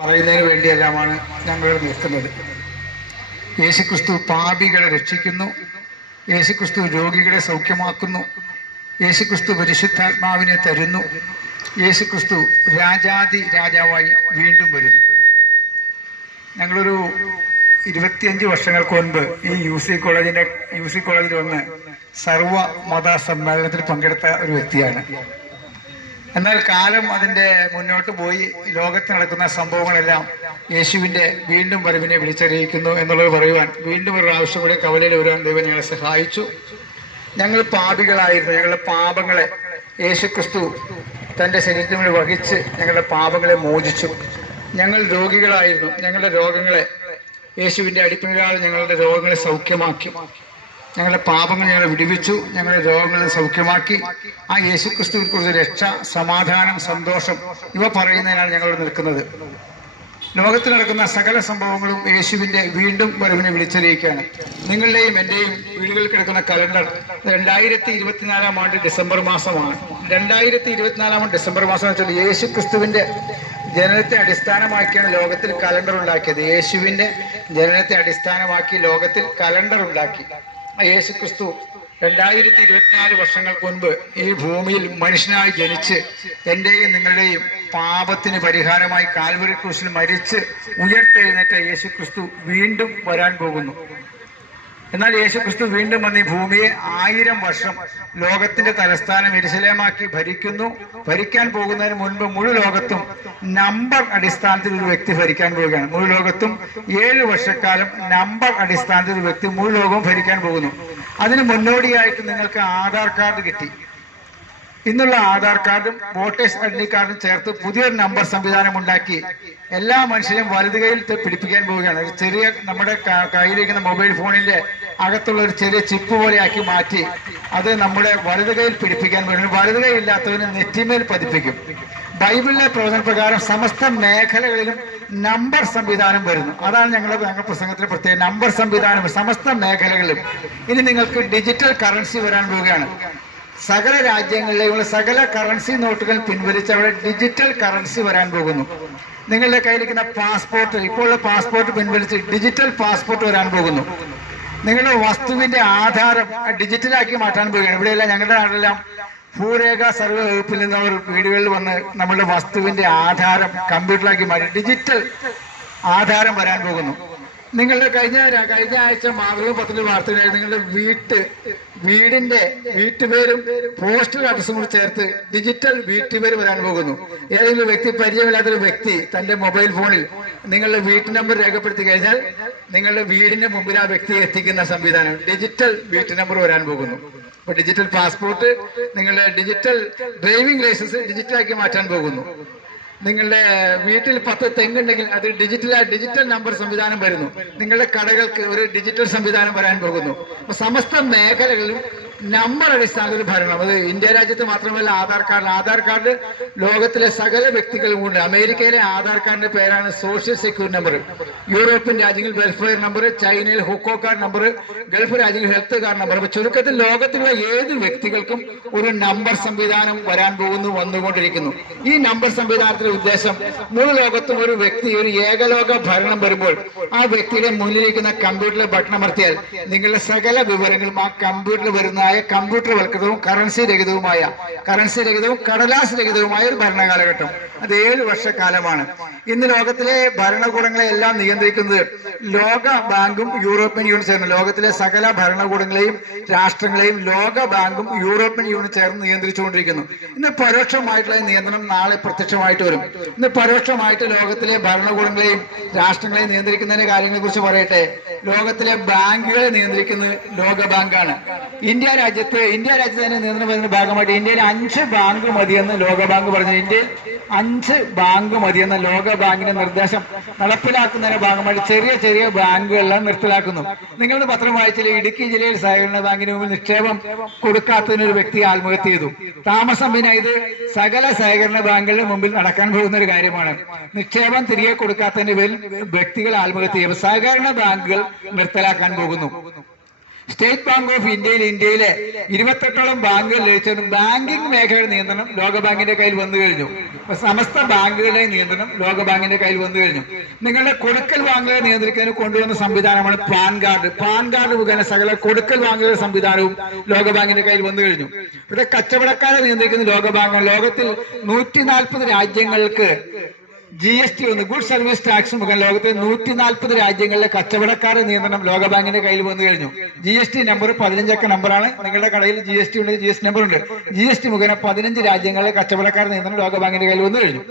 പറയുന്നതിന് വേണ്ടിയെല്ലാമാണ് ഞങ്ങൾ നിൽക്കുന്നത്. യേശുക്രിസ്തു പാപികളെ രക്ഷിക്കുന്നു, യേശുക്രിസ്തു രോഗികളെ സൗഖ്യമാക്കുന്നു, യേശുക്രിസ്തു പരിശുദ്ധാത്മാവിനെ തരുന്നു, യേശുക്രിസ്തു രാജാതി രാജാവായി വീണ്ടും വരുന്നു. ഞങ്ങളൊരു 25 വർഷങ്ങൾക്ക് മുൻപ് ഈ യു സി കോളേജിൽ വന്ന് സർവ മത സമ്മേളനത്തിൽ പങ്കെടുത്ത ഒരു വ്യക്തിയാണ്. എന്നാൽ കാലം അതിൻ്റെ മുന്നോട്ട് പോയി ലോകത്ത് നടക്കുന്ന സംഭവങ്ങളെല്ലാം യേശുവിൻ്റെ വീണ്ടും വരവിനെ വിളിച്ചറിയിക്കുന്നു എന്നുള്ളത് പറയുവാൻ വീണ്ടും ഒരു പ്രാവശ്യം കൂടെ കവലയിൽ വരാൻ ദൈവം ഞങ്ങളെ സഹായിച്ചു. ഞങ്ങൾ പാപികളായിരുന്നു. ഞങ്ങളുടെ പാപങ്ങളെ യേശുക്രിസ്തു തൻ്റെ ശരീരത്തിൽ വഹിച്ച് ഞങ്ങളുടെ പാപങ്ങളെ മോചിച്ചു. ഞങ്ങൾ രോഗികളായിരുന്നു. ഞങ്ങളുടെ രോഗങ്ങളെ യേശുവിൻ്റെ അടിപ്പിണരാൽ ഞങ്ങളുടെ രോഗങ്ങളെ സൗഖ്യമാക്കി. ഞങ്ങളുടെ പാപങ്ങൾ ഞങ്ങളെ വിടുവിച്ചു, ഞങ്ങളുടെ രോഗങ്ങളെ സൗഖ്യമാക്കി. ആ യേശുക്രിസ്തുവിനെ കുറിച്ച് രക്ഷ, സമാധാനം, സന്തോഷം ഇവ പറയുന്നതിനാണ് ഞങ്ങൾ നിൽക്കുന്നത്. ലോകത്തിൽ നടക്കുന്ന സകല സംഭവങ്ങളും യേശുവിൻ്റെ വീണ്ടും വരവിനെ വിളിച്ചറിയിക്കുകയാണ്. നിങ്ങളുടെയും എൻ്റെയും വീടുകളിൽ കിടക്കുന്ന കലണ്ടർ 2024 ഡിസംബർ മാസമാണ്. 2024 ഡിസംബർ മാസം എന്ന് വെച്ചാൽ യേശുക്രിസ്തുവിൻ്റെ ജനനത്തെ അടിസ്ഥാനമാക്കിയാണ് ലോകത്തിൽ കലണ്ടർ ഉണ്ടാക്കിയത്. യേശുവിൻ്റെ ജനനത്തെ അടിസ്ഥാനമാക്കി ലോകത്തിൽ കലണ്ടർ ഉണ്ടാക്കി. യേശുക്രിസ്തു 2024 വർഷങ്ങൾക്ക് മുൻപ് ഈ ഭൂമിയിൽ മനുഷ്യനായി ജനിച്ച് എൻ്റെയും നിങ്ങളുടെയും പാപത്തിന് പരിഹാരമായി കാൽവരി ക്രൂശിൽ മരിച്ച് ഉയർത്തെഴുന്നേറ്റ യേശുക്രിസ്തു വീണ്ടും വരാൻ പോകുന്നു. എന്നാൽ യേശുക്രിസ്തു വീണ്ടും വന്ന് ഈ ഭൂമിയെ 1000 വർഷം ലോകത്തിന്റെ തലസ്ഥാനം യെരൂശലേമാക്കി ഭരിക്കുന്നു. ഭരിക്കാൻ പോകുന്നതിന് മുൻപ് മുഴു ലോകത്തും നമ്പർ അടിസ്ഥാനത്തിൽ ഒരു വ്യക്തി ഭരിക്കാൻ പോവുകയാണ്. മുഴു ലോകത്തും 7 വർഷക്കാലം നമ്പർ അടിസ്ഥാനത്തിൽ ഒരു വ്യക്തി മുഴു ലോകവും ഭരിക്കാൻ പോകുന്നു. അതിന് മുന്നോടിയായിട്ട് നിങ്ങൾക്ക് ആധാർ കാർഡ് കിട്ടി. ഇന്നുള്ള ആധാർ കാർഡും വോട്ടേഴ്സ് ഐഡന്റി കാർഡും ചേർത്ത് പുതിയൊരു നമ്പർ സംവിധാനം ഉണ്ടാക്കി എല്ലാ മനുഷ്യരും വലതു കൈയിൽ പിടിപ്പിക്കാൻ പോവുകയാണ്. ഒരു ചെറിയ നമ്മുടെ കയ്യിലിരിക്കുന്ന മൊബൈൽ ഫോണിന്റെ അകത്തുള്ള ഒരു ചെറിയ ചിപ്പ് പോലെ ആക്കി മാറ്റി അത് നമ്മുടെ വലതു കൈയിൽ പിടിപ്പിക്കാൻ പോകുന്നു. വലതു കൈ ഇല്ലാത്തവന് നെറ്റിമേൽ പതിപ്പിക്കും. ബൈബിളിലെ പ്രവചന പ്രകാരം സമസ്ത മേഖലകളിലും നമ്പർ സംവിധാനം വരുന്നു. അതാണ് ഞങ്ങളുടെ പ്രസംഗത്തിലെ പ്രത്യേക നമ്പർ സംവിധാനം സമസ്ത മേഖലകളിലും. ഇനി നിങ്ങൾക്ക് ഡിജിറ്റൽ കറൻസി വരാൻ പോവുകയാണ്. സകല രാജ്യങ്ങളിലെയുള്ള സകല കറൻസി നോട്ടുകൾ പിൻവലിച്ച് അവിടെ ഡിജിറ്റൽ കറൻസി വരാൻ പോകുന്നു. നിങ്ങളുടെ കയ്യിലിരിക്കുന്ന പാസ്പോർട്ട്, ഇപ്പോഴുള്ള പാസ്പോർട്ട് പിൻവലിച്ച് ഡിജിറ്റൽ പാസ്പോർട്ട് വരാൻ പോകുന്നു. നിങ്ങളുടെ വസ്തുവിന്റെ ആധാരം ഡിജിറ്റലാക്കി മാറ്റാൻ പോവുകയാണ്. ഇവിടെയെല്ലാം ഞങ്ങളുടെ നാട്ടിലെല്ലാം ഭൂരേഖ സർവേ വകുപ്പിൽ നിന്ന് അവർ വീടുകളിൽ വന്ന് നമ്മളുടെ വസ്തുവിന്റെ ആധാരം കമ്പ്യൂട്ടറിലാക്കി മാറ്റി ഡിജിറ്റൽ ആധാരം വരാൻ പോകുന്നു. നിങ്ങളുടെ കഴിഞ്ഞ ആഴ്ച മാതൃഭൂമിപത്രത്തിൽ വാർത്തകളായി നിങ്ങളുടെ വീടിന്റെ വീട്ടുപേരും പോസ്റ്റൽ അഡ്രസ്സും കൂടി ചേർത്ത് ഡിജിറ്റൽ വീട്ടുപേര് വരാൻ പോകുന്നു. ഏതെങ്കിലും വ്യക്തി പരിചയമില്ലാത്തൊരു വ്യക്തി തന്റെ മൊബൈൽ ഫോണിൽ നിങ്ങളുടെ വീട്ടു നമ്പർ രേഖപ്പെടുത്തി കഴിഞ്ഞാൽ നിങ്ങളുടെ വീടിന്റെ മുമ്പിൽ ആ വ്യക്തിയെ എത്തിക്കുന്ന സംവിധാനം ഡിജിറ്റൽ വീട്ടു നമ്പർ വരാൻ പോകുന്നു. അപ്പൊ ഡിജിറ്റൽ പാസ്പോർട്ട്, നിങ്ങളുടെ ഡിജിറ്റൽ ഡ്രൈവിംഗ് ലൈസൻസ് ഡിജിറ്റലാക്കി മാറ്റാൻ പോകുന്നു. നിങ്ങളുടെ വീട്ടിൽ 10 തെങ്ങുണ്ടെങ്കിൽ അത് ഡിജിറ്റൽ നമ്പർ സംവിധാനം വരുന്നു. നിങ്ങളുടെ കടകൾക്ക് ഒരു ഡിജിറ്റൽ സംവിധാനം വരാൻ പോകുന്നു. അപ്പൊ സമസ്ത മേഖലകളിലും നമ്പർ അടിസ്ഥാനത്തിൽ ഭരണം. അത് ഇന്ത്യ രാജ്യത്ത് മാത്രമല്ല ആധാർ കാർഡ് ലോകത്തിലെ സകല വ്യക്തികളും ഉണ്ട്. അമേരിക്കയിലെ ആധാർ കാർഡിന്റെ പേരാണ് സോഷ്യൽ സെക്യൂരിറ്റി നമ്പർ. യൂറോപ്യൻ രാജ്യങ്ങളിൽ വെൽഫെയർ നമ്പർ, ചൈനയിൽ ഹുക്കോ കാർഡ് നമ്പർ, ഗൾഫ് രാജ്യങ്ങളിൽ ഹെൽത്ത് കാർഡ് നമ്പർ. അപ്പൊ ചുരുക്കത്തിൽ ലോകത്തിലുള്ള ഏത് വ്യക്തികൾക്കും ഒരു നമ്പർ സംവിധാനം വരാൻ വന്നുകൊണ്ടിരിക്കുന്നു. ഈ നമ്പർ സംവിധാനത്തിന്റെ ഉദ്ദേശം മുഴു ലോകത്തും ഒരു വ്യക്തി ഒരു ഏകലോക ഭരണം വരുമ്പോൾ ആ വ്യക്തിയുടെ മുന്നിലിരിക്കുന്ന കമ്പ്യൂട്ടറിൽ ബട്ടൺ അമർത്തിയാൽ നിങ്ങളുടെ സകല വിവരങ്ങളും ആ കമ്പ്യൂട്ടറിൽ വരുന്ന കമ്പ്യൂട്ടർ വൽക്കൃതവും കറൻസി രഹിതവും കടലാസ് രഹിതവുമായ ഒരു ഭരണകാലഘട്ടം. അത് 7 വർഷക്കാലമാണ്. ഇന്ന് ലോകത്തിലെ ഭരണകൂടങ്ങളെ എല്ലാം നിയന്ത്രിക്കുന്നത് ലോക ബാങ്കും യൂറോപ്യൻ യൂണിയനും ചേർന്ന് ലോകത്തിലെ സകല ഭരണകൂടങ്ങളെയും രാഷ്ട്രങ്ങളെയും ലോക ബാങ്കും യൂറോപ്യൻ യൂണിയനും ചേർന്ന് നിയന്ത്രിച്ചുകൊണ്ടിരിക്കുന്നു. ഇന്ന് പരോക്ഷമായിട്ടുള്ള നിയന്ത്രണം നാളെ പ്രത്യക്ഷമായിട്ട് വരും. ഇന്ന് പരോക്ഷമായിട്ട് ലോകത്തിലെ ഭരണകൂടങ്ങളെയും രാഷ്ട്രങ്ങളെയും നിയന്ത്രിക്കുന്നതിന്റെ കാര്യങ്ങളെ കുറിച്ച് പറയട്ടെ. ലോകത്തിലെ ബാങ്കുകളെ നിയന്ത്രിക്കുന്നത് ലോക ബാങ്കാണ്. ഇന്ത്യ രാജ്യത്ത് തന്നെ നിയന്ത്രണം വരുന്ന ഭാഗമായിട്ട് ഇന്ത്യയിൽ 5 ബാങ്ക് മതിയെന്ന് ലോകബാങ്ക് പറഞ്ഞു. ഇന്ത്യയിൽ 5 ബാങ്ക് മതിയെന്ന ലോക ബാങ്കിന്റെ നിർദ്ദേശം നടപ്പിലാക്കുന്നതിന്റെ ഭാഗമായിട്ട് ചെറിയ ബാങ്കുകളെല്ലാം നിർത്തലാക്കുന്നു. നിങ്ങളുടെ പത്രം വായിച്ചില്ലേ, ഇടുക്കി ജില്ലയിൽ സഹകരണ ബാങ്കിന് മുമ്പിൽ നിക്ഷേപം കൊടുക്കാത്തതിനൊരു വ്യക്തി ആത്മഹത്യ ചെയ്തു. താമസം പിന്നെ ഇത് സകല സഹകരണ ബാങ്കുകളുടെ മുമ്പിൽ നടക്കാൻ പോകുന്ന ഒരു കാര്യമാണ്. നിക്ഷേപം തിരികെ കൊടുക്കാത്തതിന്റെ പേരിൽ വ്യക്തികൾ ആത്മഹത്യ ചെയ്യും. സഹകരണ ബാങ്കുകൾ നിർത്തലാക്കാൻ പോകുന്നു. സ്റ്റേറ്റ് ബാങ്ക് ഓഫ് ഇന്ത്യയിലെ 28ഓളം ബാങ്കുകൾ ലഭിച്ചതും ബാങ്കിംഗ് മേഖലയുടെ നിയന്ത്രണം ലോകബാങ്കിന്റെ കയ്യിൽ വന്നു കഴിഞ്ഞു. സമസ്ത ബാങ്കുകളുടെ നിയന്ത്രണം ലോകബാങ്കിന്റെ കയ്യിൽ വന്നു കഴിഞ്ഞു. നിങ്ങളുടെ കൊടുക്കൽ വാങ്ങലുകളെ നിയന്ത്രിക്കുന്നതിന് കൊണ്ടുവന്ന സംവിധാനമാണ് പാൻ കാർഡ്. പാൻ കാർഡ് മുഖേന സകല കൊടുക്കൽ വാങ്ങലുകളുടെ സംവിധാനവും ലോകബാങ്കിന്റെ കയ്യിൽ വന്നു കഴിഞ്ഞു. ഇവിടെ കച്ചവടക്കാരെ നിയന്ത്രിക്കുന്ന ലോകബാങ്കാണ്. ലോകത്തിൽ 140 രാജ്യങ്ങൾക്ക് GST വന്നു, ഗുഡ് സർവീസ് ടാക്സ് മുഖേന ലോകത്തെ 140 രാജ്യങ്ങളിലെ കച്ചവടക്കാരുടെ നിയന്ത്രണം ലോകബാങ്കിന്റെ കയ്യിൽ വന്നു കഴിഞ്ഞു. GST നമ്പർ 15 നമ്പറാണ്. നിങ്ങളുടെ കടയിൽ GST ഉണ്ട്, GST നമ്പർ ഉണ്ട്. GST മുഖേന 15 രാജ്യങ്ങളിലെ കച്ചവടക്കാരുടെ നിയന്ത്രണം ലോകബാങ്കിന്റെ കയ്യിൽ വന്നു കഴിഞ്ഞു.